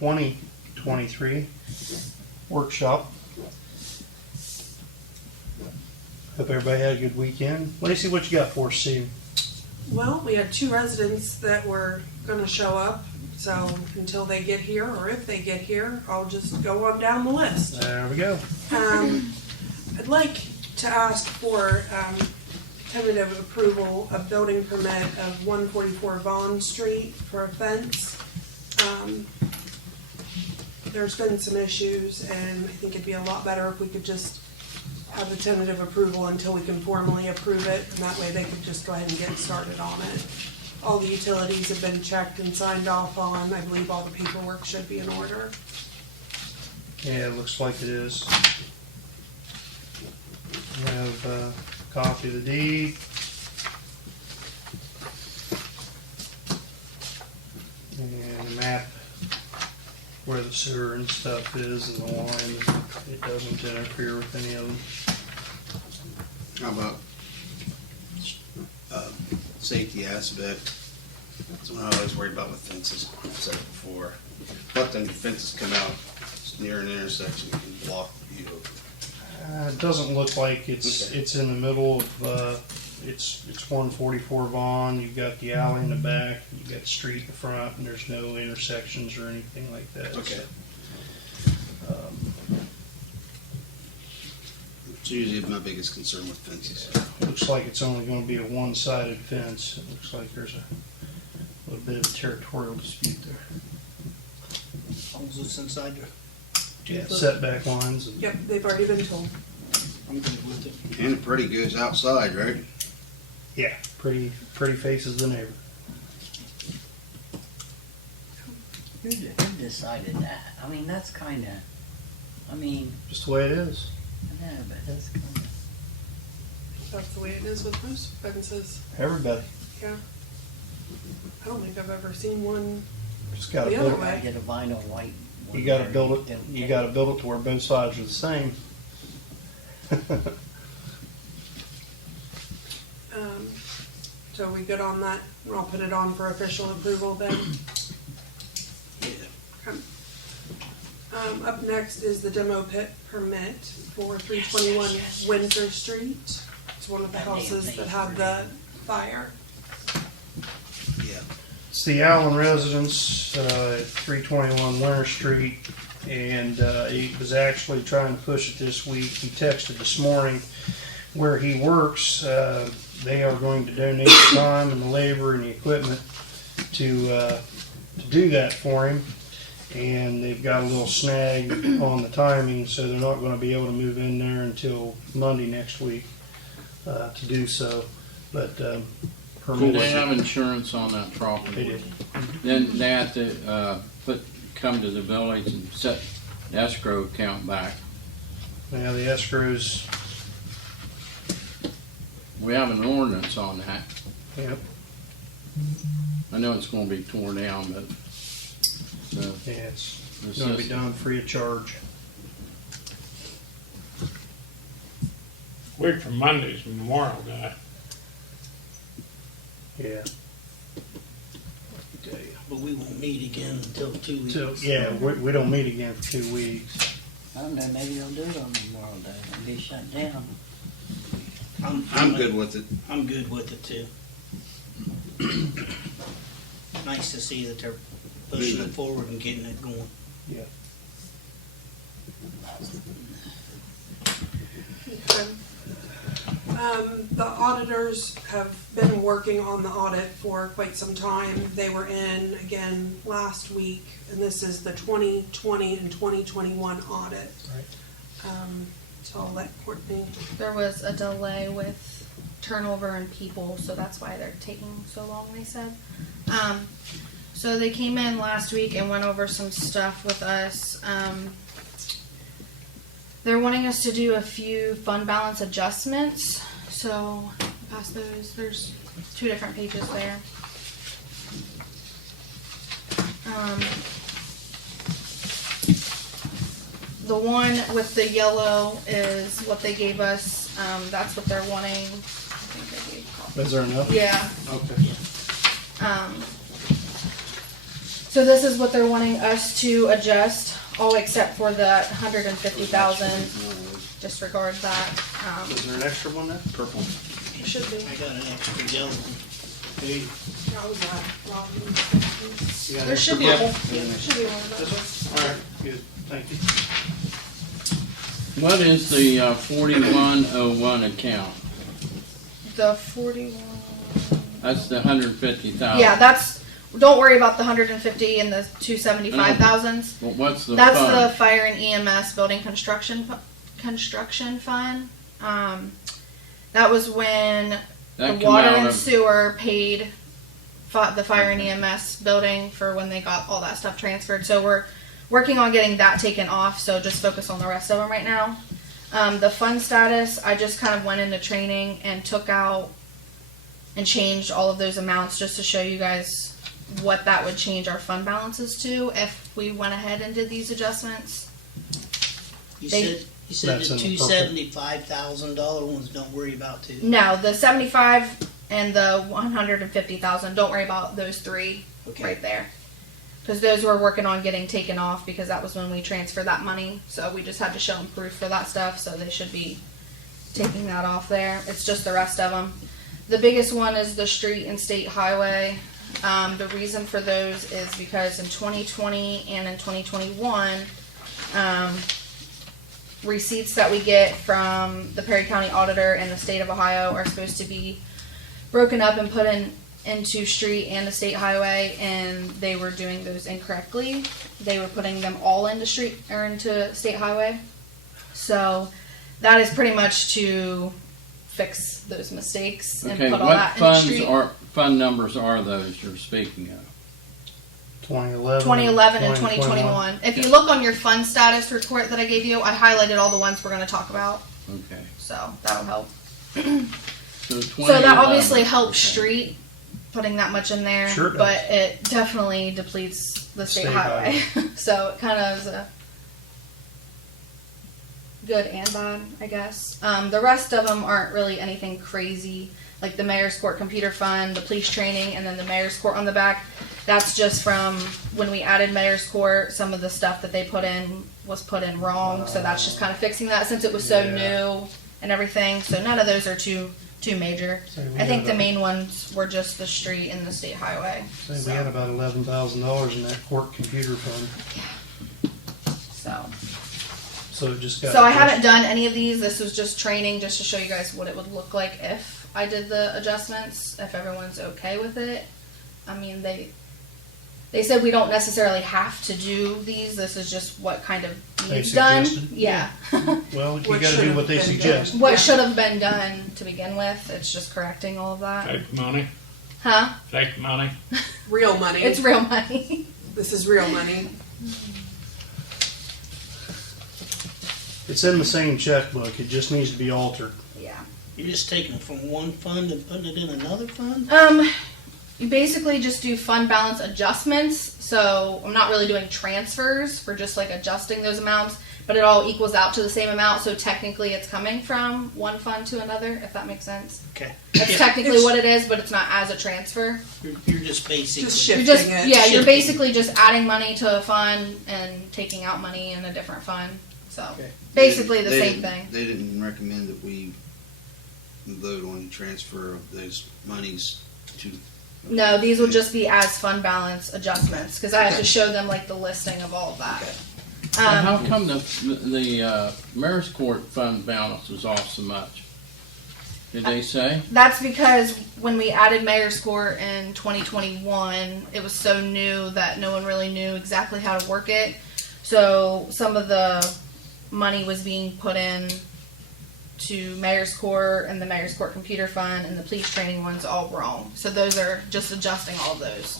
2023 workshop. Hope everybody had a good weekend. Lacey, what you got for us, Steve? Well, we had 2 residents that were going to show up, so until they get here, or if they get here, I'll just go on down the list. There we go. I'd like to ask for tentative approval of building permit of 144 Vaughn Street for a fence. There's been some issues, and I think it'd be a lot better if we could just have a tentative approval until we can formally approve it, and that way they could just go ahead and get started on it. All the utilities have been checked and signed off on. I believe all the paperwork should be in order. Yeah, it looks like it is. We have a copy of the deed. And a map where the sewer and stuff is and the line. It doesn't interfere with any of them. How about safety aspect? That's what I always worry about with fences. I've said it before. But then fences come out near an intersection and can block the view. It doesn't look like it's Okay. it's in the middle of it's 144 Vaughn. You've got the alley in the back. You've got the street in front, and there's no intersections or anything like that. Okay. So, It's usually my biggest concern with fences. looks like it's only going to be a one-sided fence. It looks like there's a little bit of a territorial dispute there. As long as it's inside your Yeah, setback lines. And, Yep, they've already been told. I'm good with it. And it pretty goes outside, right? yeah, pretty faces the neighbor. Who decided that? I mean, that's kind of, Just the way it is. I know, but that's kind of, That's the way it is with most fences. Everybody Yeah. I don't think I've ever seen one. just got to The build other it. way. get a vinyl white. You got to build it. You got to build it to where both sides are the same. So are we good on that? I'll put it on for official approval then. Yeah. Okay. Up next is the demo pit permit for 321 Winter Street. It's one of the houses that had the fire. Yeah. It's the Allen residence at 321 Winter Street, and he was actually trying to push it this week. He texted this morning where he works. They are going to donate the time and the labor and the equipment to do that for him, and they've got a little snag on the timing, so they're not going to be able to move in there until Monday next week to do so. But Do permit they have insurance on that property? they did. Then they have to come to the village and set the escrow account back. Now the escrows. We have an ordinance on that. Yep. I know it's going to be torn down, but Yeah, it's it's going to be just- done free of charge. Week from Monday's Memorial Day. Yeah. But we won't meet again until 2 weeks. So, yeah, we don't meet again for 2 weeks. I don't know, maybe they'll do it on Memorial Day and be shut down. I'm good with it. I'm good with it too. Nice to see that they're pushing it forward and getting it going. Yeah. Okay. The auditors have been working on the audit for quite some time. They were in again last week, and this is the 2020 and 2021 audit. Right. So I'll let Courtney. There was a delay with turnover and people, so that's why they're taking so long, they said. So they came in last week and went over some stuff with us. They're wanting us to do a few fund balance adjustments. So past those, there's 2 different pages there. The one with the yellow is what they gave us. That's what they're wanting. I think they gave a copy. Is there enough? Yeah. Okay. So this is what they're wanting us to adjust, all except for the 150,000. Disregard that. Is there an extra one there? Purple. It should be. I got an extra yellow one. Hey, That was that. Robin. you got an There should be extra? one. Should be one of This those. one? All right, good, thank you. What is the 4101 account? The 41. That's the 150,000. Yeah, that's. Don't worry about the 150 and the 275,000s. Well, what's the That's fund? the fire and EMS building construction fund. That was when That the come water out and of- sewer paid the fire and EMS building for when they got all that stuff transferred. So we're working on getting that taken off. So just focus on the rest of them right now. The fund status, I just kind of went into training and took out and changed all of those amounts just to show you guys what that would change our fund balances to if we went ahead and did these adjustments. You They- said That's the in the purple. $275,000 ones don't worry about too. No, the 75 and the 150,000. Don't worry about those three Okay. right there, because those we're working on getting taken off because that was when we transferred that money. So we just had to show them proof for that stuff. So they should be taking that off there. It's just the rest of them. The biggest one is the street and state highway. The reason for those is because in 2020 and in 2021, receipts that we get from the Perry County Auditor and the state of Ohio are supposed to be broken up and put into street and the state highway, and they were doing those incorrectly. They were putting them all into street or into state highway. So that is pretty much to fix those mistakes and Okay, put all what that in the street. fund numbers are those you're speaking of? 2011. 2011 and 2021. If you look on your fund status report that I gave you, I highlighted all the ones we're going to talk about. Okay. So that'll help. So So that 2011. obviously helps Okay. street, putting that much in there. Sure does. But it definitely depletes the state highway. So it kind of is a good and bad, I guess. The rest of them aren't really anything crazy. Like the mayor's court computer fund, the police training, and then the mayor's court on the back. That's just from when we added mayor's court. Some of the stuff that they put in was put in wrong, so that's just kind of fixing that since it was so Yeah. new and everything. So none of those are too major. So we I think had the about- main ones were just the street and the state highway. Say we had about $11,000 in that court computer fund, So so it just got. I haven't done any of these. This was just training, just to show you guys what it would look like if I did the adjustments. If everyone's okay with it, I mean they said we don't necessarily have to do these. This is just what kind of They needs done. suggested? Yeah. Well, you What gotta do should've what they been suggest. done. What Yeah. should have been done to begin with. It's just correcting all of that. Take money, Huh? take money. Real money. It's real money. This is real money. It's in the same checkbook, it just needs to be altered. Yeah. You're just taking it from one fund and putting it in another fund? You basically just do fund balance adjustments. So I'm not really doing transfers for just like adjusting those amounts, but it all equals out to the same amount. So technically it's coming from one fund to another, if that makes sense. Okay. That's technically what it is, but it's not as a transfer. You're just basically. Just You're shifting just, it. yeah, you're Shifting. basically just adding money to a fund and taking out money in a different fund. So Okay. basically the They same didn't- thing. They didn't recommend that we vote on transfer of those monies to. No, these will just be as fund balance adjustments because I have to show them like the listing of all of that. So how come the mayor's court fund balance was off so much? Did they say? That's because when we added mayor's court in 2021, it was so new that no one really knew exactly how to work it. So some of the money was being put in to mayor's court and the mayor's court computer fund and the police training ones all wrong. So those are just adjusting all of those.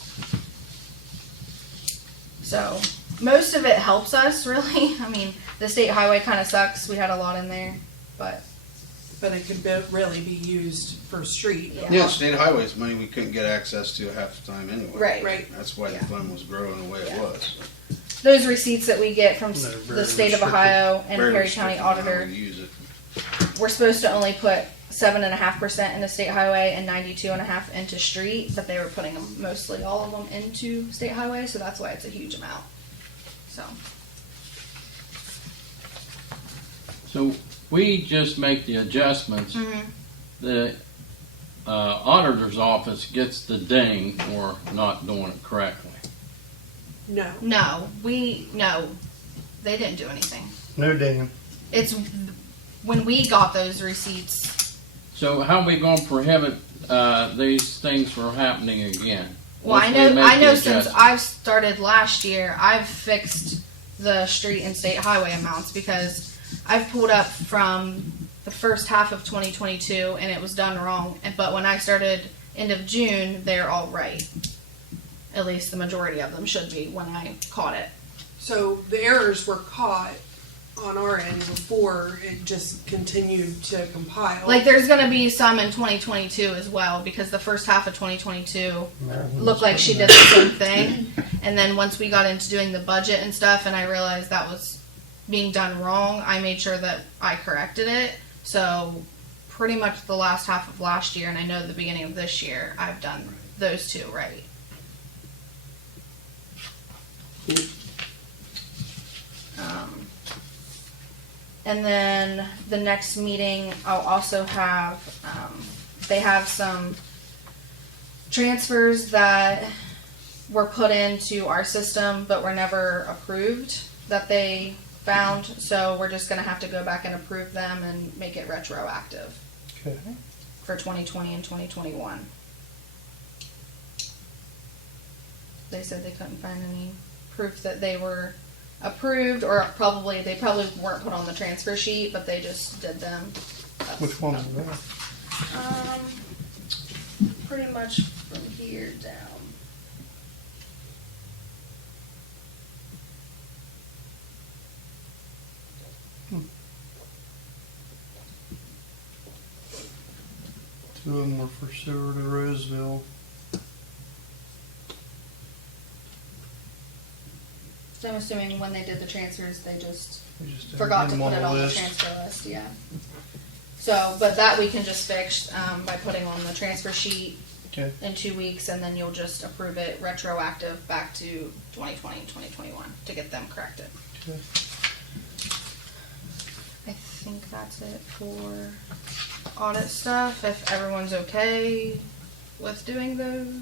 So most of it helps us really. I mean, the state highway kind of sucks. We had a lot in there, but But it could really be used for street. Yeah, state highways money we couldn't get access to half the time anyway. right. Right. That's why Yeah. the fund was growing the way Yeah. it was. Those receipts that we get from They're very the state of restricted. Ohio and Very Perry County restricted on how Auditor, we use it. we're supposed to only put 7.5% into state highway and 92.5% into street, but they were putting them mostly all of them into state highway, so that's why it's a huge amount. So we just make the adjustments. Mhm. The auditor's office gets the ding for not doing it correctly. No. No, they didn't do anything. No dinging. It's when we got those receipts. So how are we going to prohibit these things from happening again? Well, Once we make I know the since adjustment. I've started last year, I've fixed the street and state highway amounts because I've pulled up from the first half of 2022 and it was done wrong. But when I started end of June, they're all right. At least the majority of them should be when I caught it. So the errors were caught on our end before it just continued to compile. Like there's going to be some in 2022 as well because the first half of 2022 looked like she did the same thing. And then once we got into doing the budget and stuff and I realized that was being done wrong, I made sure that I corrected it. So pretty much the last half of last year and I know the beginning of this year, I've done those two right. And then the next meeting, I'll also have, they have some transfers that were put into our system but were never approved that they found. So we're just going to have to go back and approve them and make it retroactive Okay. for 2020 and 2021. They said they couldn't find any proof that they were approved, or they probably weren't put on the transfer sheet, but they just did them. Which one is that? Pretty much from here down. Two of them were for sewer to Roseville. So I'm assuming when they did the transfers, they just We just didn't forgot get to them put it on the list. transfer list, yeah. So, but that we can just fix by putting on the transfer sheet Okay. in 2 weeks, and then you'll just approve it retroactive back to 2020 and 2021 to get them corrected. Okay. I think that's it for audit stuff, if everyone's okay with doing those.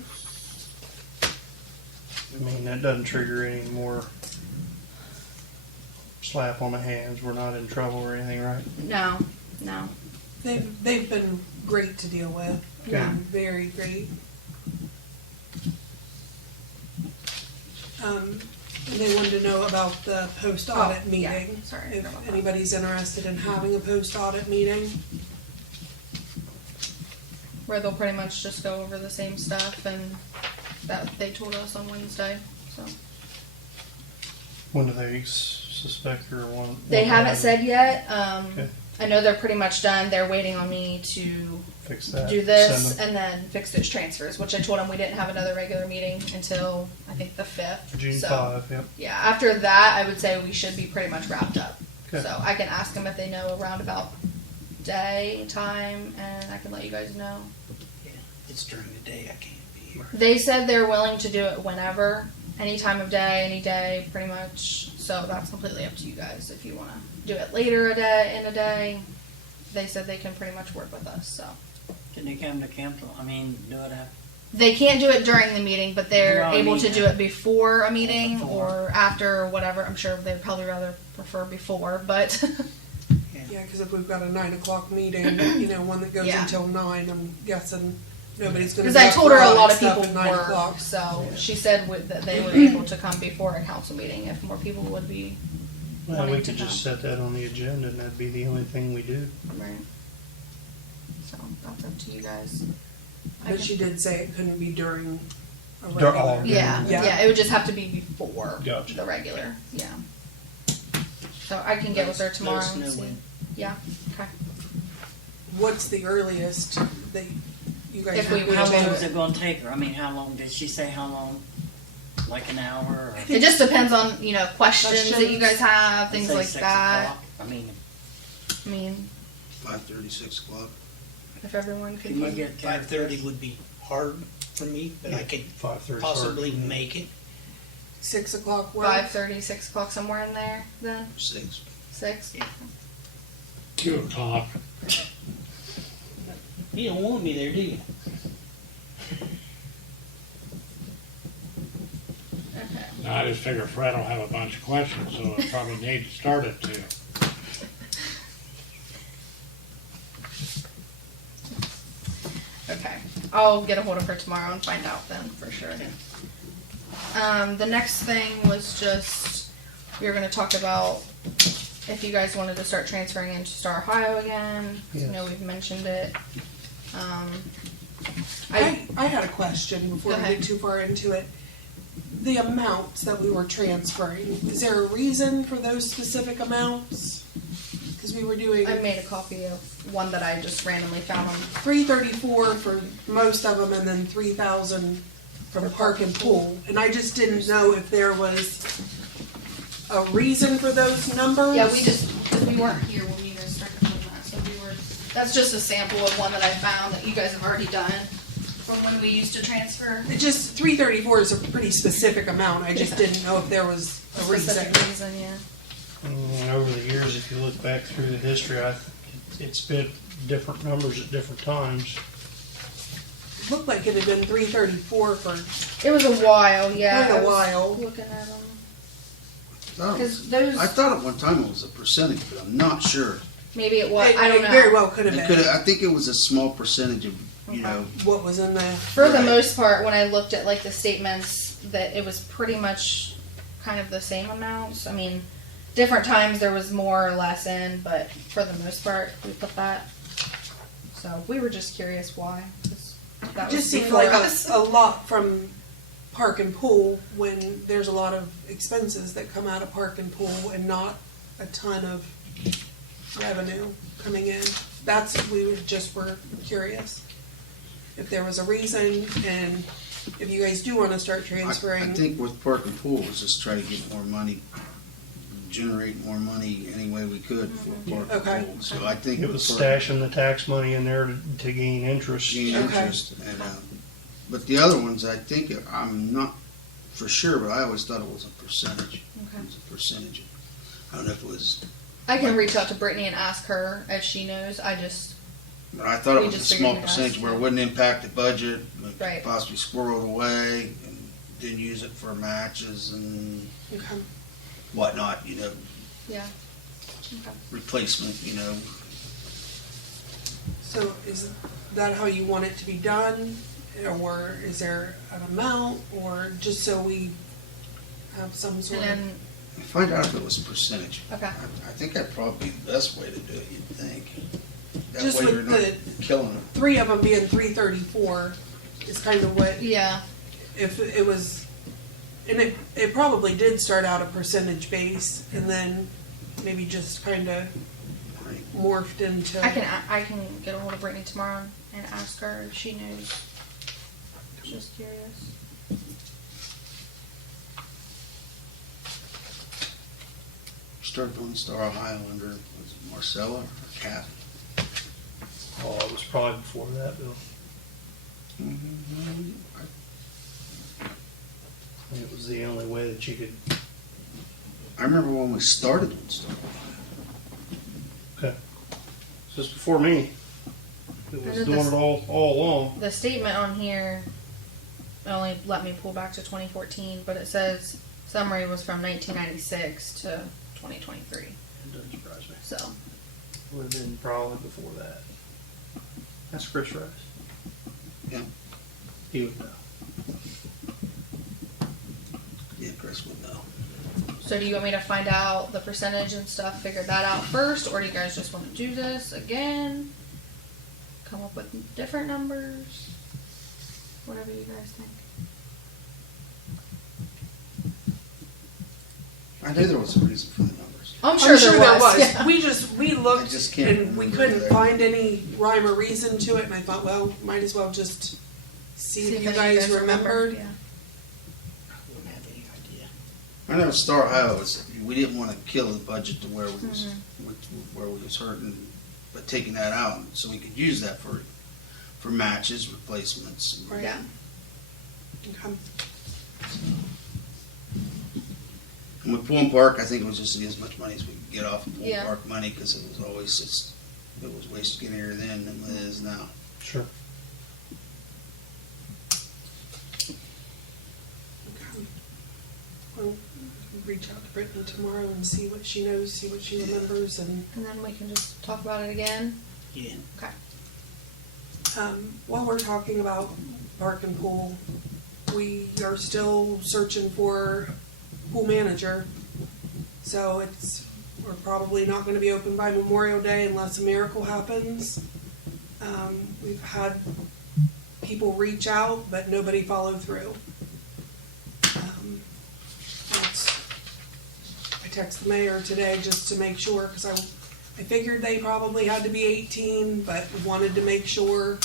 I mean, that doesn't trigger any more slap on the hands. We're not in trouble or anything, right? No. They've been great to deal with. Okay. Very great. And they wanted to know about the post-audit Oh, yeah. meeting. Sorry, I forgot about If that. anybody's interested in having a post-audit meeting. Where they'll pretty much just go over the same stuff and that they told us on Wednesday, so. When do they suspect or want? They haven't said yet, Okay. I know they're pretty much done, they're waiting on me to Fix that. do this Send them. and then fix those transfers, which I told them we didn't have another regular meeting until, I think, the 5th. June So, 5, yep. yeah, after that, I would say we should be pretty much wrapped up. Okay. So I can ask them if they know a roundabout day, time, and I can let you guys know. Yeah, it's during the day, I can't be here. They said they're willing to do it whenever, any time of day, any day, pretty much. So that's completely up to you guys. If you want to do it later in a day, they said they can pretty much work with us. So Can you come to camp? I mean, do it after. they can't do it during the meeting, but they're Well, I able mean, to do it before a meeting before. or after or whatever. I'm sure they'd probably rather prefer before, but Yeah, because if we've got a 9 o'clock meeting, one that goes Yeah. until 9, I'm guessing nobody's going to. because I told her a lot of stuff people at 9 work, o'clock. so she said that they were able to come before a council meeting if more people would be Well, we wanting to could just come. set that on the agenda and that'd be the only thing we do. Right. So that's up to you guys. I But can- she did say it couldn't be during a Dur- regular. oh, Yeah, Yeah. yeah, it would just have to be before Gotcha. the regular, yeah. So I can get with her tomorrow Let us and know see. when. Yeah, okay. What's the earliest that you guys If we have would How to long do is it? it going to take her? I mean, how long did she say? How long? Like an hour? Or It just depends on, questions that you guys have, things say like 6 that. o'clock? I mean, I mean, 5:30, 6 o'clock. if everyone could. Can you get there 5:30 first? would be hard for me, but I could 5:30 possibly make it. 6 o'clock work. 5:30, 6 o'clock, somewhere in there. Then 6. 6. Yeah. 2 o'clock. You don't want me there, do you? Okay. I just figure Fred will have a bunch of questions, so I probably need to start at 2. Okay. I'll get a hold of her tomorrow and find out then for sure. The next thing was just we were going to talk about if you guys wanted to start transferring into Star Ohio again. Yes. I know we've mentioned it. I had a question before Go we ahead. get too far into it. The amounts that we were transferring, is there a reason for those specific amounts? Because we were doing I made a copy of one that I just randomly found on. $334 for most of them, and then 3,000 from park and pool. And I just didn't know if there was a reason for those numbers. Yeah, because we weren't here when you guys started doing that, so that's just a sample of one that I found that you guys have already done from when we used to transfer. It just 334 is a pretty specific amount. I just didn't know if there was a reason. Specific reason, yeah. And over the years, if you look back through the history, it's been different numbers at different times. It looked like it had been 334 for It was a while, yeah. Quite a I was while. Looking at them. I Because those, thought at one time it was a percentage, but I'm not sure. maybe it was, I it don't know. very well could have It been. could. I think it was a small percentage of, you Okay. know, What was in there? For the Right. most part, when I looked at like the statements, that it was pretty much kind of the same amounts. I mean, different times there was more or less in, but for the most part, we put that. So we were just curious why. 'Cause that Just was seemed before like us. a lot from park and pool when there's a lot of expenses that come out of park and pool and not a ton of revenue coming in. Were curious if there was a reason, and if you guys do want to start transferring. I think with park and pool was just try to get more money, generate more money any way we could for park Okay. and pool. So I think It was for stashing the tax money in there to gain interest. gain Okay. interest. And, but the other ones, I think, I'm not for sure, but I always thought it was a percentage. Okay. It was a percentage. I don't know if it was, I can reach out to Brittany and ask her if she knows. but I thought it We was a just small figured we'd percentage ask. where it wouldn't impact the budget, but Right. possibly squirrel it away and didn't use it for matches and Okay. whatnot, you know, Yeah. Okay. replacement, you know. So is that how you want it to be done, or is there an amount, or just so we have some sort And of? then, Find out if it was a percentage. okay. I think that'd probably be the best way to do it, you'd think. That Just way with you're not the- killing them. 3 of them being 334 is kind of what, Yeah. if it was, and it probably did start out a percentage base and then maybe just kind of Right. morphed into. I can get a hold of Brittany tomorrow and ask her if she knows. Just curious. Started doing Star Ohio under, was it Marcella or Kathy? Oh, it was probably before that, Bill. Mm-hmm. It was the only way that you could. I remember when we started on Star Ohio. So it's before me. It was did doing this- it all along. The statement on here only let me pull back to 2014, but it says summary was from 1996 to 2023. It doesn't surprise me. So, Would have been probably before that. That's Chris Rice. Yeah. He would know. Yeah, Chris would know. so do you want me to find out the percentage and stuff, figure that out first, or do you guys just want to do this again? Come up with different numbers? Whatever you guys think. I knew there was a reason for the numbers. I'm sure, there was. Yeah. We looked I just can't and we remember couldn't there. find any rhyme or reason to it, and I thought, well, might as well just see if you any of guys remembered. Yeah. I wouldn't have any idea. I know Star Ohio was, we didn't want to kill the budget to where we was, Mm-hmm. where we was hurting but taking that out, so we could use that for matches, replacements. Right. Yeah. Okay. And with Pool and Park, I think it was just to get as much money as we could get off of Pool and Yeah. Park money, because it was always just, it was way skinnier then than it is now. Sure. Okay. Well, reach out to Brittany tomorrow and see what she knows, see what she remembers, and And then we can just talk about it again. Yeah. Okay. while we're talking about park and pool, we are still searching for pool manager. So we're probably not gonna be open by Memorial Day unless a miracle happens. We've had people reach out, but nobody followed through. I texted the mayor today just to make sure, cause I figured they probably had to be 18, but wanted to make sure.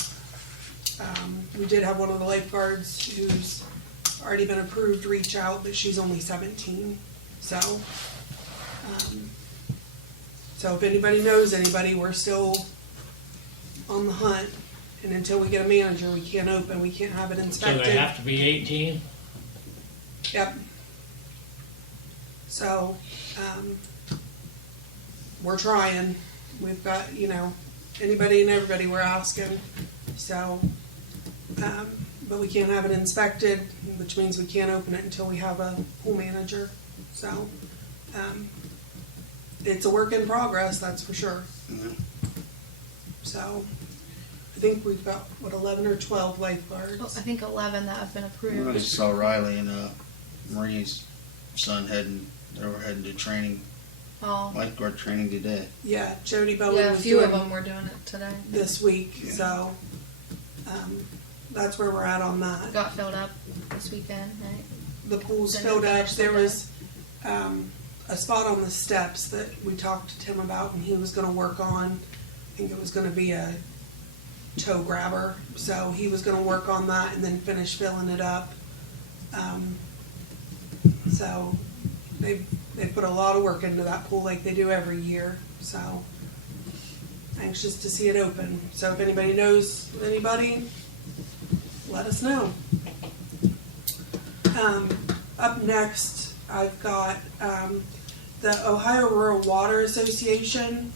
We did have one of the lifeguards who's already been approved reach out, but she's only 17, so. So if anybody knows anybody, we're still on the hunt, and until we get a manager, we can't open, we can't have it So inspected. they have to be 18? Yep. So, we're trying. We've got, anybody and everybody we're asking. So, but we can't have it inspected, which means we can't open it until we have a pool manager. So, it's a work in progress, that's for sure. Yeah. So, I think we've got, 11 or 12 Well, lifeguards. I think 11 that have been I approved. just saw Riley and Marie's son they were heading to training, Oh, lifeguard training today. Yeah, Jody Bowen yeah, a was few of doing them were doing it today. this week, Yeah. so, that's where we're at on that. Got filled up this weekend, right? The pool's Didn't filled up. finish There the was a spot on the steps that we talked to Tim about, and he was gonna work on. I think it was gonna be a toe grabber, so he was gonna work on that and then finish filling it up. So they put a lot of work into that pool like they do every year, so anxious to see it open. So if anybody knows anybody, let us know. Up next, I've got the Ohio Rural Water Association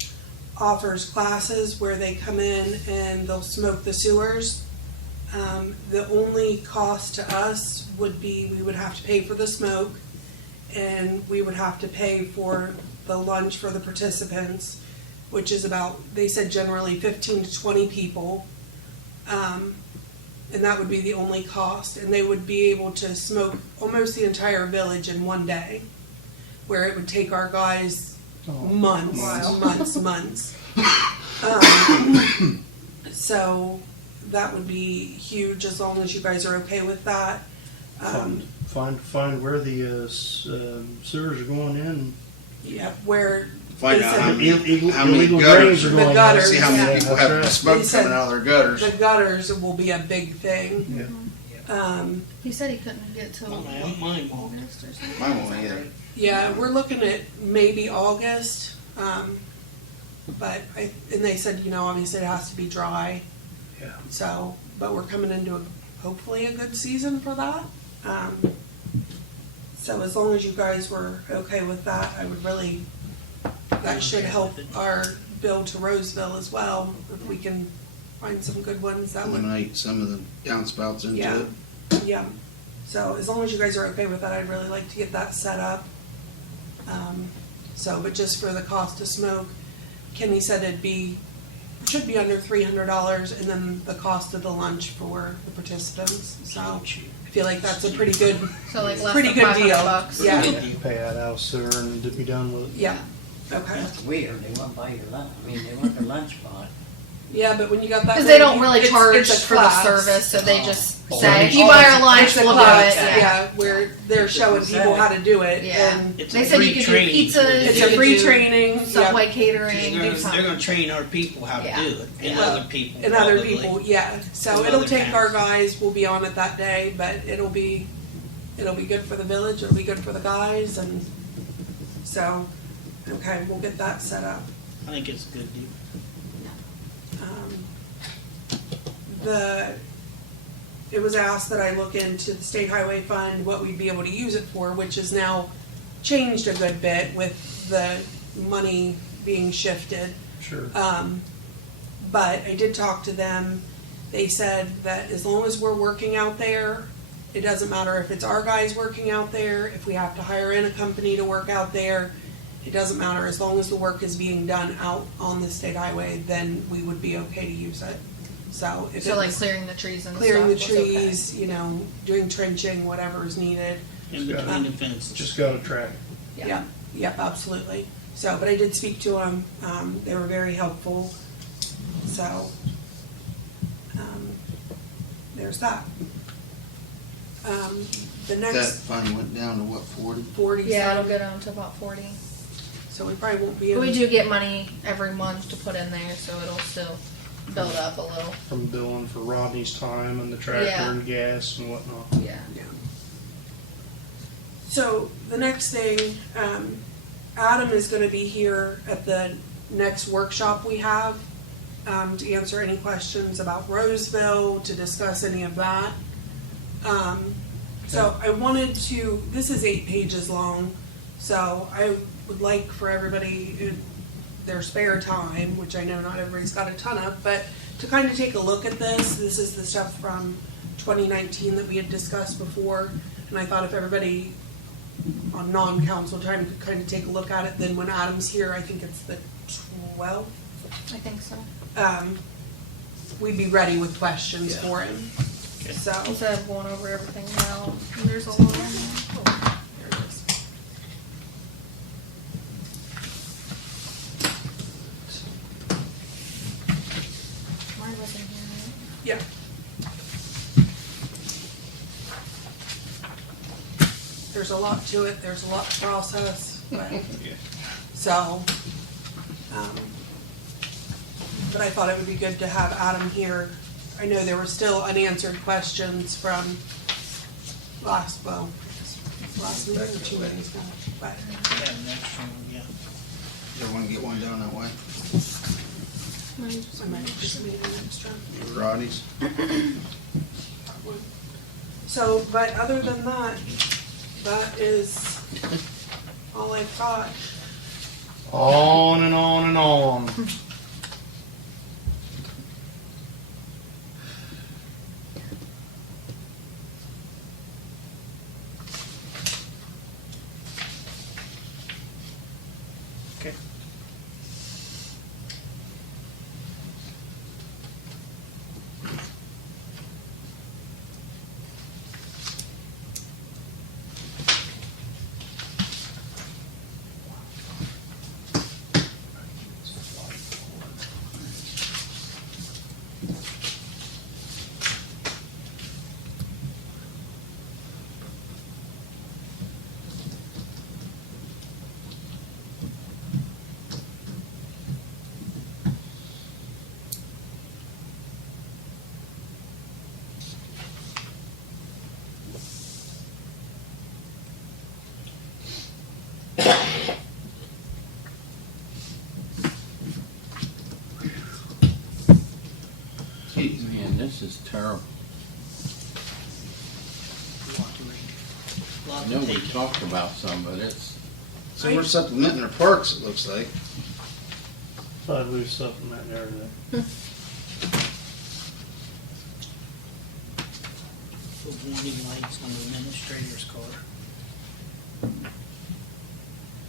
offers classes where they come in and they'll smoke the sewers. The only cost to us would be we would have to pay for the smoke, and we would have to pay for the lunch for the participants, which is about, they said generally 15 to 20 people. And that would be the only cost, and they would be able to smoke almost the entire village in one day, where it would take our guys months. So that would be huge, as long as you guys are okay with that. Find where the sewers are going in. Yeah, where Find they out said how many Illegal gutters drains are are The going in. gutters, See how many yeah. people That's have right. smoke They said coming out of their gutters. the gutters will be a big thing. Yeah. He said he couldn't get till Mine won't. August or something. Mine won't either. Yeah, we're looking at maybe August, but and they said, obviously it has to be dry. Yeah. So, but we're coming into hopefully a good season for that. So as long as you guys were okay with that, I would really, that should help our bill to Roseville as well. If we can find some good ones, that would, Eliminate some of the downspouts into Yeah. it. yeah. So as long as you guys are okay with that, I'd really like to get that set up. But just for the cost of smoke, Kenny said should be under $300, and then the cost of the lunch for the participants. So I feel like that's a pretty good, So like less pretty than good 500 deal. bucks. Yeah, Pay that out of sewer and be done with it. yeah, okay. That's weird, they want to buy your lunch, they want their lunch bought. Yeah, but when you got that. Because they don't many really people, charge it's a for the class. service, so they just Oh. say, if Oh, you buy it's our a- lunch, It's a we'll class, do it. yeah, where they're showing people how to do it. Yeah. And It's They a said free you could do training. pizzas, it's you a could free do training. Subway Yeah. catering, do They're something. gonna train our people how to Yeah. do it, and Yeah. other people And other probably. people, yeah. So From it'll other take our towns. guys, we'll be on it that day, but it'll be good for the village, it'll be good for the guys, and so, okay, we'll get that set up. I think it's a good deal. it was asked that I look into the state highway fund, what we'd be able to use it for, which has now changed a good bit with the money being shifted. Sure. But I did talk to them. They said that as long as we're working out there, it doesn't matter if it's our guys working out there, if we have to hire in a company to work out there, it doesn't matter. As long as the work is being done out on the state highway, then we would be okay to use it. So if So it like was clearing the trees and clearing the stuff was okay. trees, you know, doing trenching, whatever is needed. In between the fences. Just gotta track it. Yeah. Yep, absolutely. So, but I did speak to them. They were very helpful. So, there's that. The That next fund went down to what, 40? 40. Yeah, it'll go down to about 40. So we probably won't be But able we to. do get money every month to put in there, so it'll still build up a little. From billing for Rodney's time and the tractor Yeah. and gas and whatnot. Yeah. Yeah. So the next thing, Adam is gonna be here at the next workshop we have, to answer any questions about Roseville, to discuss any of that. So I wanted to, this is 8 pages long, so I would like for everybody in their spare time, which I know not everybody's got a ton of, but to kind of take a look at this. This is the stuff from 2019 that we had discussed before, and I thought if everybody on non-council time could kind of take a look at it, then when Adam's here, I think it's the 12th, I think so. we'd be ready with questions Yeah. for him. So, Instead of going over everything now, there's a lot on there. there it is. Mine wasn't here, right? Yeah. There's a lot to it, there's a lot to process, but, so, but I thought it would be good to have Adam here. I know there were still unanswered questions from last meeting or 2 meetings ago, but, Yeah, the next one, yeah. Everyone get one done that way? I might just need an extra. Roddy's? So, but other than that, that is all I've got. On and on and on. Okay. Man, this is terrible. Lot to read. Lot I to know we take. talked about some, but it's, So we're supplementing our parks, it looks like. Thought we was supplementing everything. Put warning lights on the administrator's car.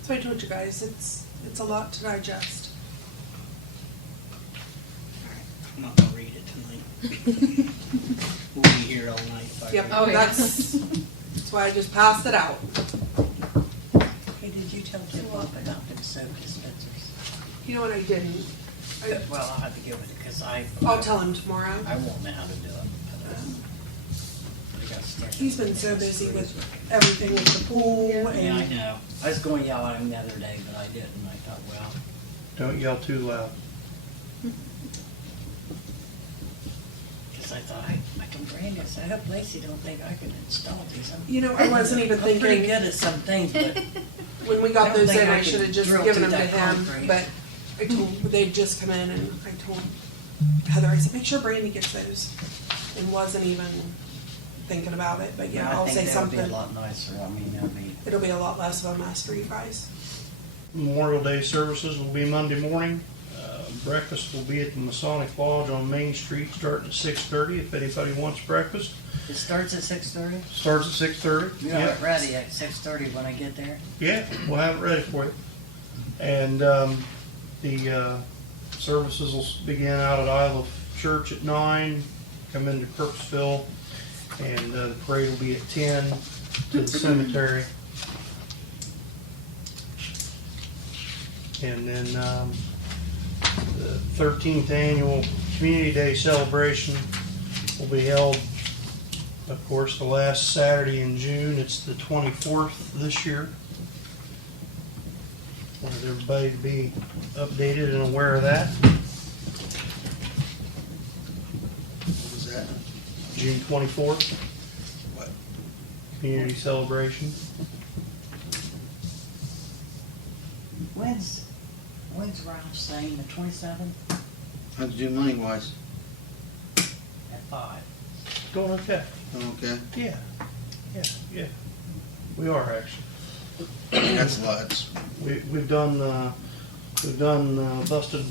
So I told you guys, it's a lot to digest. I'm not gonna read it tonight. We'll be here all night if I Yep, read it. Oh, yeah. that's why I just passed it out. Hey, did you tell Tim about the soap dispensers? You know what, I didn't. Well, I'll have to give it, because I'll tell him tomorrow. I won't know how to do it. I got stuff. He's been so busy with everything with the pool Yeah, I and, know. I was going to yell at him the other day, but I didn't. I thought, well, Don't yell too loud. because I thought, I told Randy, I said, I hope Lacey don't think I can install these. you know, I wasn't even I'm pretty thinking, good at some things, but when we I got don't those think in, I I can should have just drill given through them to that him, concrete. but I told, they'd just come in and I told Heather, I said, make sure Brandy gets those, and wasn't even thinking about it, but yeah, I'll say I think that'll be something. a lot nicer, I mean, that'll be, It'll be a lot less of a mess for you guys. Memorial Day services will be Monday morning. Breakfast will be at the Masonic Lodge on Main Street, starting at 6:30. If anybody wants breakfast, it starts at 6:30? starts at 6:30. You have it ready at 6:30 when I get there? Yeah, we'll have it ready for you. And the services will begin out at Isle of Church at 9, come into Crooksville, and the parade will be at 10 to the cemetery. And then the 13th annual Community Day celebration will be held, of course, the last Saturday in June. It's the 24th this year. Wanted everybody to be updated and aware of that. What was that? June 24th, What? community celebration. When's Ralph saying, the 27th How'd you do money wise? at 5? Going okay. Okay. Yeah. We are actually. That's lots. We've done busted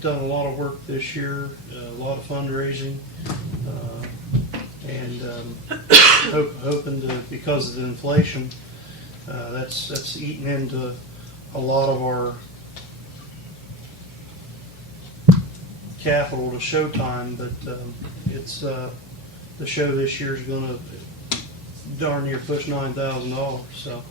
done a lot of work this year, a lot of fundraising, and hoping to, because of the inflation, that's eating into a lot of our capital to showtime, but it's the show this year is going to darn near push $9,000. So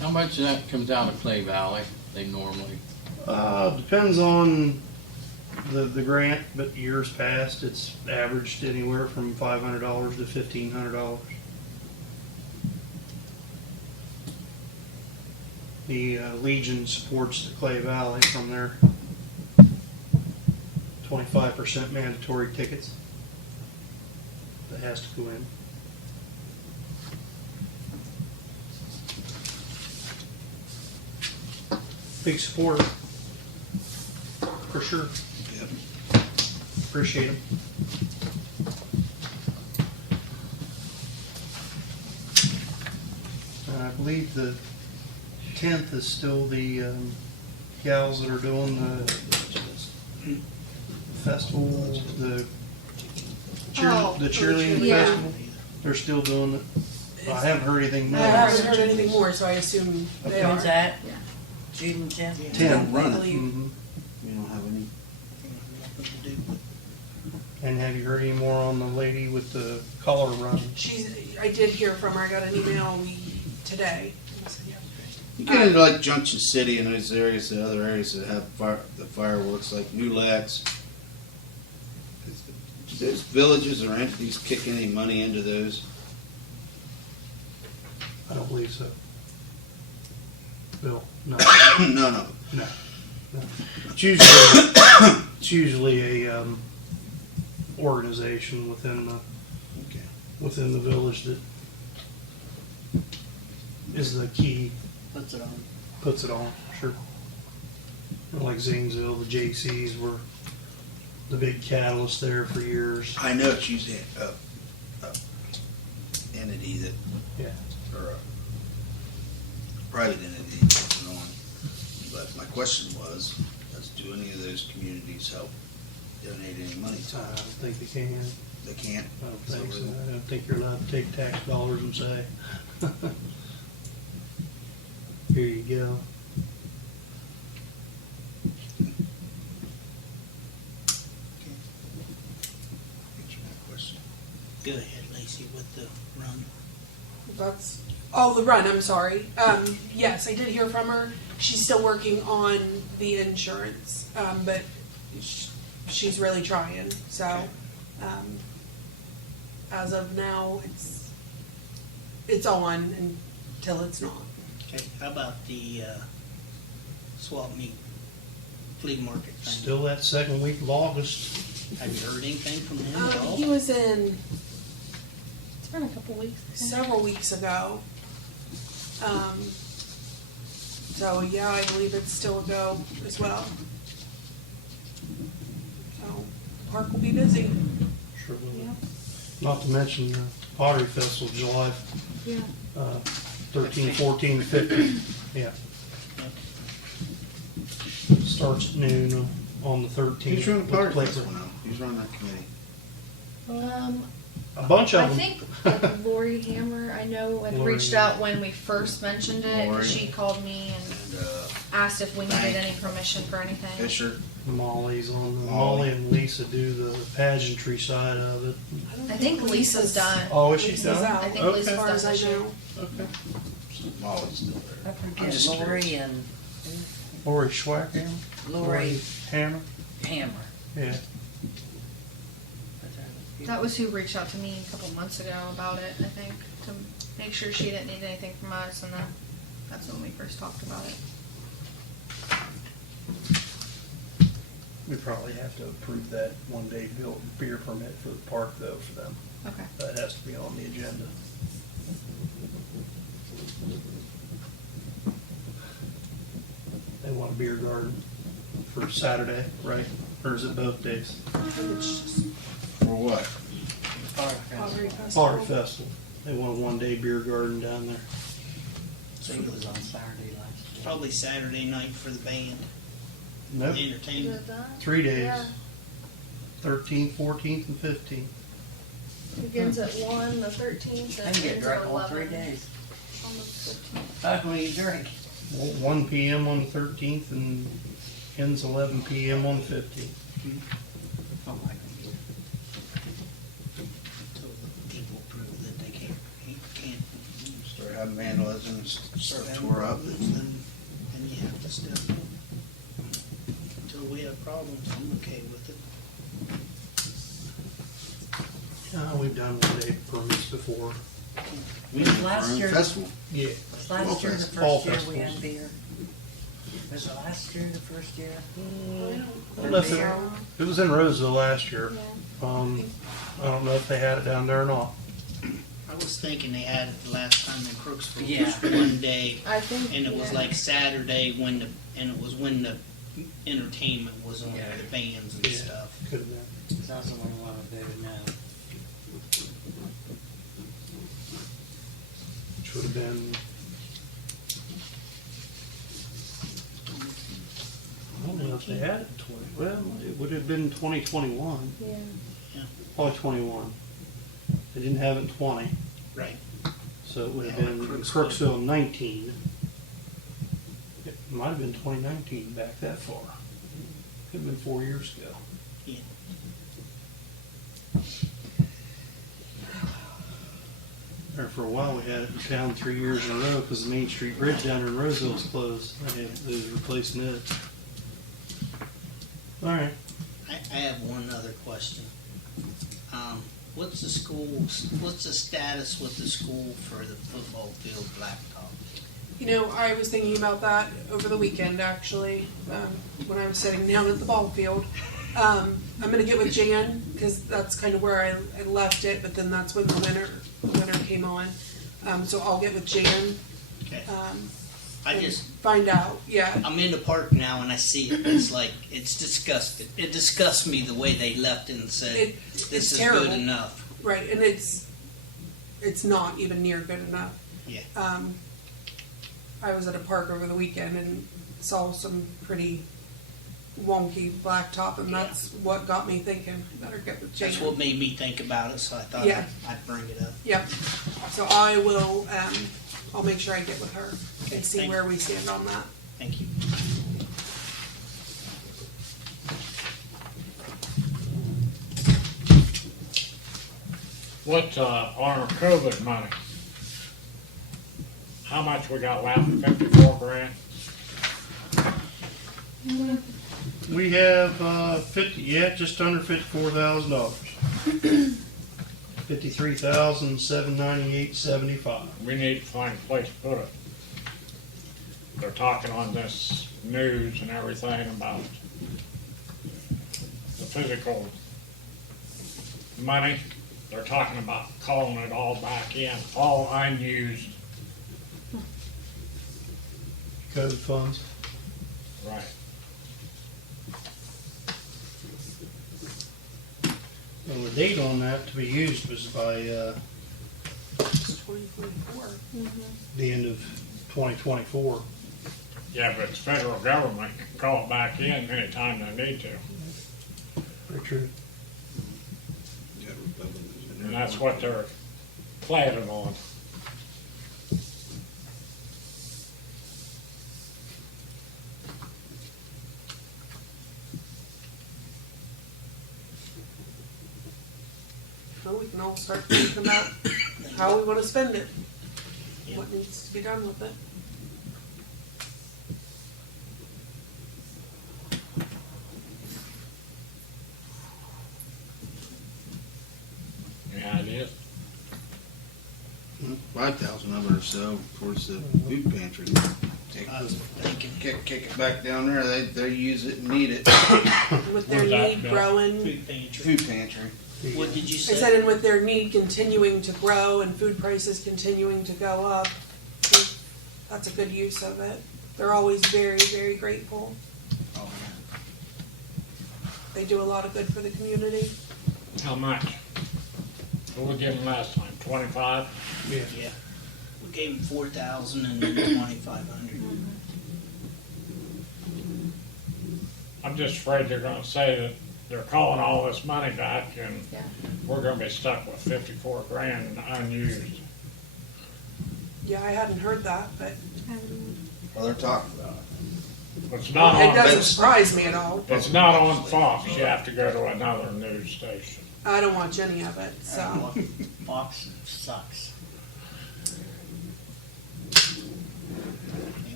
How much of that comes out of Clay Valley, they normally? depends on the grant, but years past it's averaged anywhere from $500 to $1,500. The Legion supports the Clay Valley from their 25% mandatory tickets that has to go in. Big supporter, for sure. Yep. Appreciate them. I believe the 10th is still the gals that are doing the festival, the cheerleading Yeah. festival. They're still doing it. I haven't heard anything I more. haven't heard anything more, so I assume they When's are. that? Yeah. June 10th? 10. Run it. Mhm. We don't have any. What to do. And have you heard any more on the lady with the collar run? I did hear from her, I got an email today. You get into like Junction City and those areas, the other areas that have the fireworks, like Mulex. Those villages or entities kick any money into those? I don't believe so. Bill, no. No. It's usually a organization within the village that is the key, Puts it on. puts it on, sure. Like Zanesville, the JCs were the big catalyst there for years. I know it's usually a entity that, Yeah. or a private entity that puts it on. But my question was, do any of those communities help donate any money I to it? don't think they can. They can't? I don't think so. I don't think you're allowed to take tax dollars and say, here you go. Answer my question. Go ahead, Lacey, with the run. The run, I'm sorry. Yes, I did hear from her. She's still working on the insurance, but she's really trying. So, as of now, it's on until it's not. Okay, how about the swap meet, flea market thing? Still that second week of August. Have you heard anything from him at all? He was in It's been a couple weeks. several weeks ago. So, yeah, I believe it's still a go as well. So, park will be busy. Sure will. Yeah. Not to mention the Pottery Festival, July Yeah. 13, 14, 15. Yeah. Starts at noon on the 13th. Who's running with Pottery Blake- Festival now? Who's running that committee? A bunch I of them. think like Lori Hammer, I know, had Lori. reached out when we first mentioned it. Lori. She called me and And, asked if we needed any permission for anything. Fisher. Molly's on the, Molly. Molly and Lisa do the pageantry side of it. I think Lisa's done. Oh, is she Lisa's done? out, I think Okay. Lisa's as far done as I this year. know. Okay. Molly's still I there. I'm forget just Lori curious. and Lori Schwackhammer? Lori Hammer? Hammer. Yeah. That was who reached out to me a couple months ago about it, I think, to make sure she didn't need anything from us, and then that's when we first talked about it. We probably have to approve that one-day beer permit for the park though for them. Okay. That has to be on the agenda. They want a beer garden for Saturday, right? Or is it both days? It's just For what? Pottery Festival. Pottery Festival. They want a one-day beer garden down there. I think it was on Saturday last year. Probably Saturday night for the band, Nope, the entertainment. 3 days. Yeah. 13th, 14th, and 15th. Begins at 1, the 13th, I can get drunk all 3 days. On the 15th. How can you drink? 1 p.m. on the 13th and ends 11 p.m. on the 15th. Oh my God. Until the people prove that they can't Start having vandalism, start having tore up. problems, then you have to step in. Until we have problems, I'm okay with it. We've done one-day permits before. Last year- Festival? Yeah. Was last year the Fall first year we festivals. had beer? Was it last year the first year? I don't know if Beer? it was in Roseville last year. Yeah. I don't know if they had it down there or not. I was thinking they had it the last time in Crooksville, Yeah. just one day, I think. and it was yeah. like Saturday when the entertainment was on, Yeah. the bands and Yeah. stuff. Could have been. That's the one I want to do now. Which would have been. I don't know if they had it in 20. Well, it would have been 2021. Yeah. Probably 21. They didn't have it in 20. Right. So it would have Yeah, been Crooksville. Crooksville 19. It might have been 2019 back that far. Could have been 4 years ago. Yeah. There for a while, we had it down 3 years in a row because the Main Street Bridge down there in Roseville was closed. They was replacing it. All right. I have one other question. What's the status with the school for the football field blacktop? You know, I was thinking about that over the weekend, actually, when I was sitting down at the ball field. I'm gonna get with Jan, because that's kind of where I left it, but then that's when the winter came on. So I'll get with Jan, Okay. I and just, find out, yeah. I'm in the park now and I see it, it's like, it's disgusting. It disgusts me the way they left it and said, It's this is terrible. good enough. Right, and it's not even near good enough. Yeah. I was at a park over the weekend and saw some pretty wonky blacktop, and that's what got me thinking, better get with Jan. That's what made me think about it, so I thought Yeah. I'd bring it up. Yep, so I will, I'll make sure I get with her Okay, and see thank where you. we stand on that. Thank you. What, on our COVID money? How much we got left? 54 grand? We have just under $54,000. $53,798.75. We need to find a place to put it. They're talking on this news and everything about the physical money. They're talking about calling it all back in, all unused. code funds. Right. And the date on that to be used was by It's 2024. the end of 2024. Yeah, but the federal government can call it back in anytime they need to. Very true. Yeah, Republicans in there. And that's what they're planning on. Well, we can all start thinking about how we want to spend it, what needs to be done with it. Any ideas? $5,000 of it or so towards the food pantry. Take, I was thinking kick it back down there. They use it and need it. With their Where's that need bill? growing, food pantry. Food pantry. What did you I say? said, and with their need continuing to grow and food prices continuing to go up, I think that's a good use of it. They're always very, very grateful. Oh, They do a lot of good for the community. How much? What we give them last time, 25? Yeah. Yeah. We gave him 4,000 and then 2,500. I'm just afraid they're gonna say that they're calling all this money back and Yeah. we're gonna be stuck with 54 grand unused. Yeah, I hadn't heard that, but well, they're talking about it. It's not it on, doesn't surprise me at all. it's not on Fox, you have to go to another news station. I don't watch any of it, so. Fox sucks.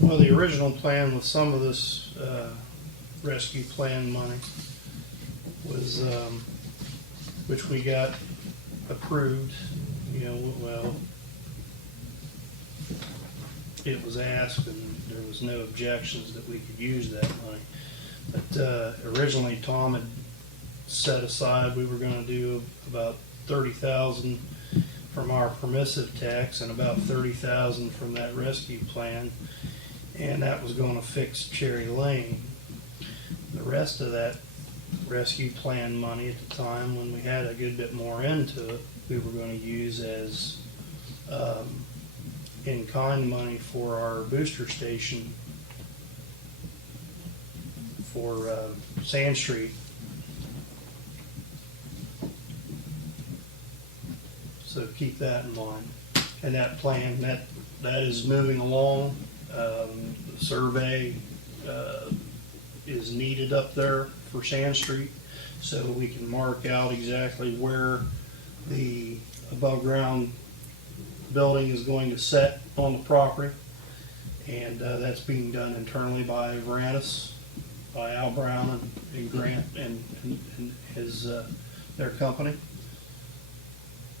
Well, the original plan with some of this rescue plan money was, which we got approved, you know, well, it was asked and there was no objections that we could use that money. But originally Tom had set aside, we were gonna do about 30,000 from our permissive tax and about 30,000 from that rescue plan. And that was gonna fix Cherry Lane. The rest of that rescue plan money at the time, when we had a good bit more into it, we were gonna use as in-kind money for our booster station for Sand Street. So keep that in mind. And that plan, that is moving along. The survey is needed up there for Sand Street, so we can mark out exactly where the above-ground building is going to set on the property. And that's being done internally by Varanus, by Al Brown and Grant and his their company.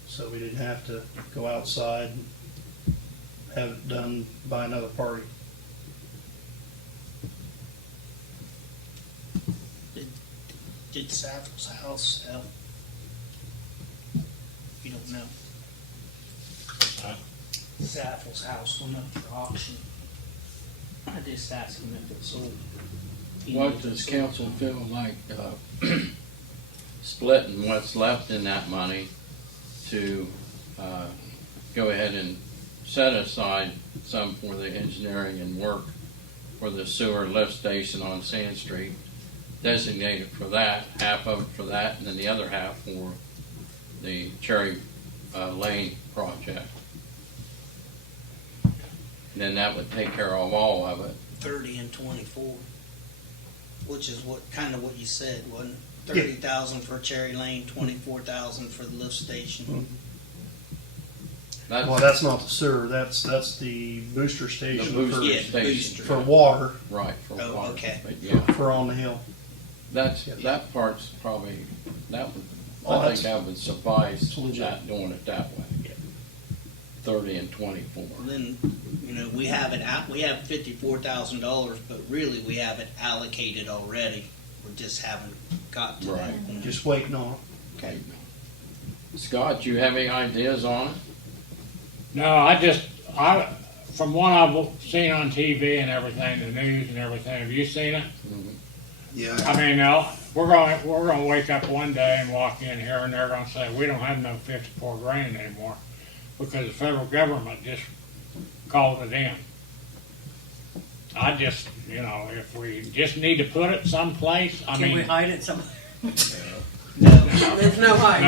So we didn't have to go outside and have it done by another party. Did Saffron's house sell? You don't know. Uh, Saffron's house went up for auction. I just asked him if it sold. He What knows does it sold. council feel like splitting what's left in that money to go ahead and set aside some for the engineering and work for the sewer lift station on Sand Street, designated for that, half of it for that, and then the other half for the Cherry Lane project? And then that would take care of all of it. 30 and 24, which is kind of what you said, wasn't it? 30,000 for Cherry Lane, 24,000 for the lift station. Well, that's not the sewer, that's the booster The station booster Yeah, station. booster. for water, Right, for Oh, water. okay. But yeah, for on the hill. that part's probably, that would, Oh, I think that's- that would suffice, it's legit. that, doing it that way. 30 and 24. Then, we have it out, we have $54,000, but really we have it allocated already. We just haven't got to that. Right. point. Just waiting on it. Okay. Scott, you have any ideas on it? No, from what I've seen on TV and everything, the news and everything, have you seen it? Yeah. I mean, we're gonna wake up one day and walk in here and they're gonna say, we don't have no 54 grand anymore because the federal government just called it in. I just, if we just need to put it someplace, I Can we mean, hide it somewhere? There's no hiding.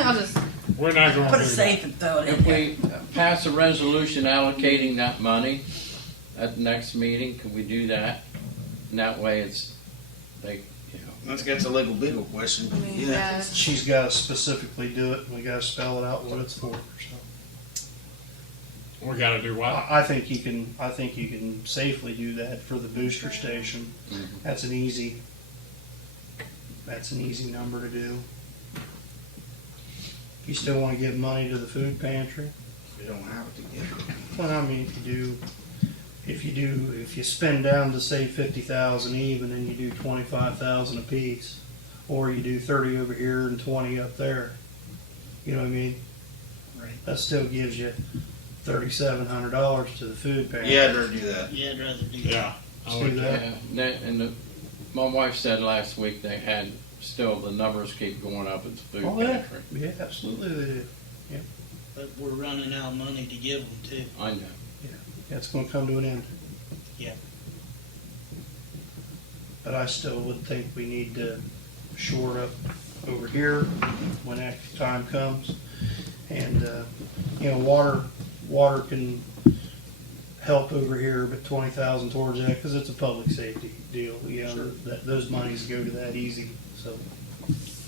I'll just, we're not gonna Put do a that. safe and throw it in If there. we pass a resolution allocating that money at the next meeting, could we do that? And that way it's, That's a legal beagle question, but yeah. yeah. She's gotta specifically do it, and we gotta spell it out what it's for, so. We gotta do what? I think you can safely do that for the booster station. That's an easy number to do. You still wanna give money to the food pantry? We don't have to get it. Well, I mean, if you spend down to say 50,000 even and you do 25,000 apiece, or you do 30 over here and 20 up there, you know what I mean? Right. That still gives you $3,700 to the food pantry. Yeah, I'd rather do that. Yeah, I'd rather do that. Yeah. Let's do that. my wife said last week they had, still the numbers keep going up at the food Oh, yeah. pantry. Yeah, absolutely they do. But we're running out of money to give them too. I know. That's gonna come to an end. Yeah. But I still would think we need to shore up over here when that time comes. And, water can help over here, but 20,000 towards that, cause it's a public safety deal, those monies go to that easy, so.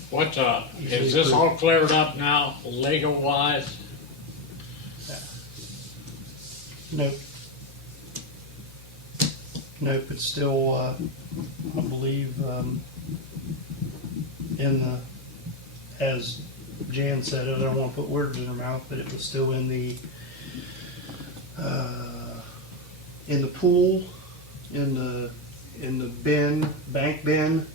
What, is this all cleared up now, legal wise? Nope. Nope, it's still, I believe, as Jan said, I don't want to put words in her mouth, but it was still in the pool, in the bin, bank bin,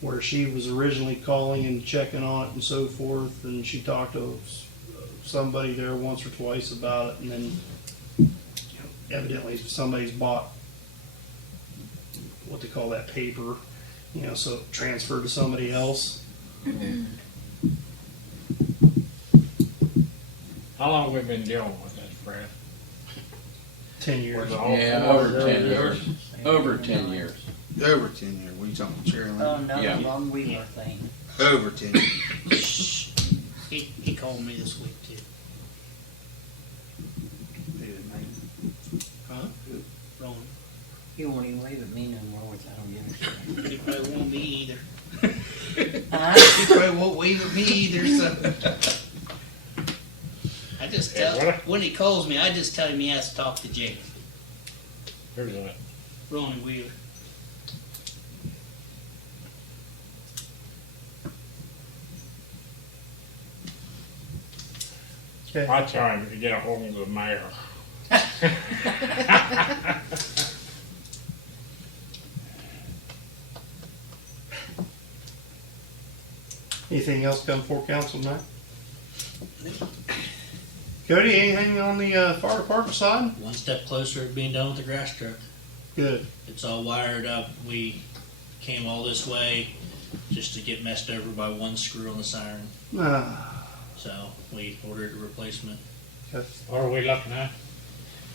where she was originally calling and checking on it and so forth, and she talked to somebody there once or twice about it, and then evidently somebody's bought what they call that paper, so it transferred to somebody else. How long we been dealing with this, Fred? 10 years. Was it all Yeah, four over 10 years. Over 10 years. Over 10 years. What are you talking about, Cherry Oh, Lane? no, Yeah. the Long Weaver thing. Over 10 years. He called me this week too. Huh? Ron. He won't even wave at me no more, which I don't give a shit. He probably won't be either. Huh? He probably won't wave at me either, so. I just Yeah, tell, what? when he calls me, I just tell him he has to talk to Jake. Here's that. Ronnie Wheeler. Okay. I tell him to get a hold of the mayor. Anything else come before council tonight? Cody, anything on the fire department side? One step closer to being done with the grass truck. Good. It's all wired up. We came all this way just to get messed over by one screw on the siren. So, So we ordered a replacement. What are we looking at?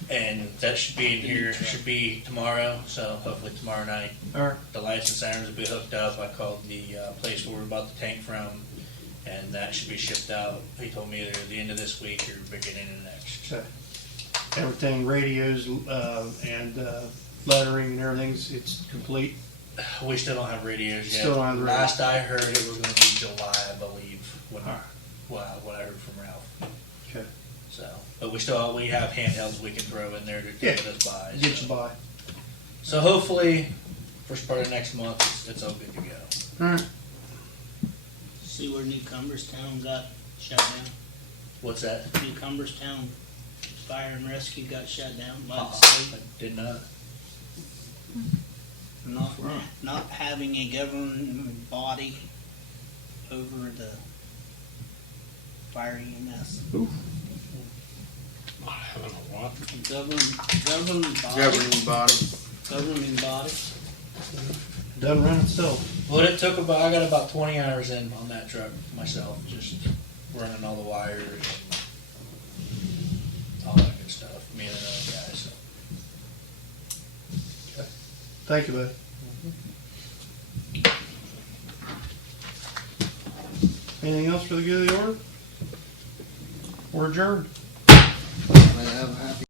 And that should be in here, should be tomorrow, so hopefully tomorrow night. all right. The lights and sirens will be hooked up. I called the place where we bought the tank from, and that should be shipped out. He told me either the end of this week or beginning of next. Okay. Everything, radios and lettering and everything's it's complete. We still don't have radios yet. Still don't have the radios. Last I heard, it was going to be July, I believe, when All right. what I heard from Ralph. Okay. So, but we have handhelds we can throw in there to Yeah. get us by. Get So. you by. So hopefully, first part of next month, it's all good to go. All right. See where New Cumberstown got shut down? What's that? New Cumberstown Fire and Rescue got shut down by the I state. did not. Not having a government body over the fire EMS. I don't know what. Governing body. Governing body. Doesn't run itself. Well, it took about, I got about 20 hours in on that truck myself, just running all the wires, all that good stuff, me and another guy, so. Thank you, bud. Anything else for the good of the order? We're adjourned. I have a happy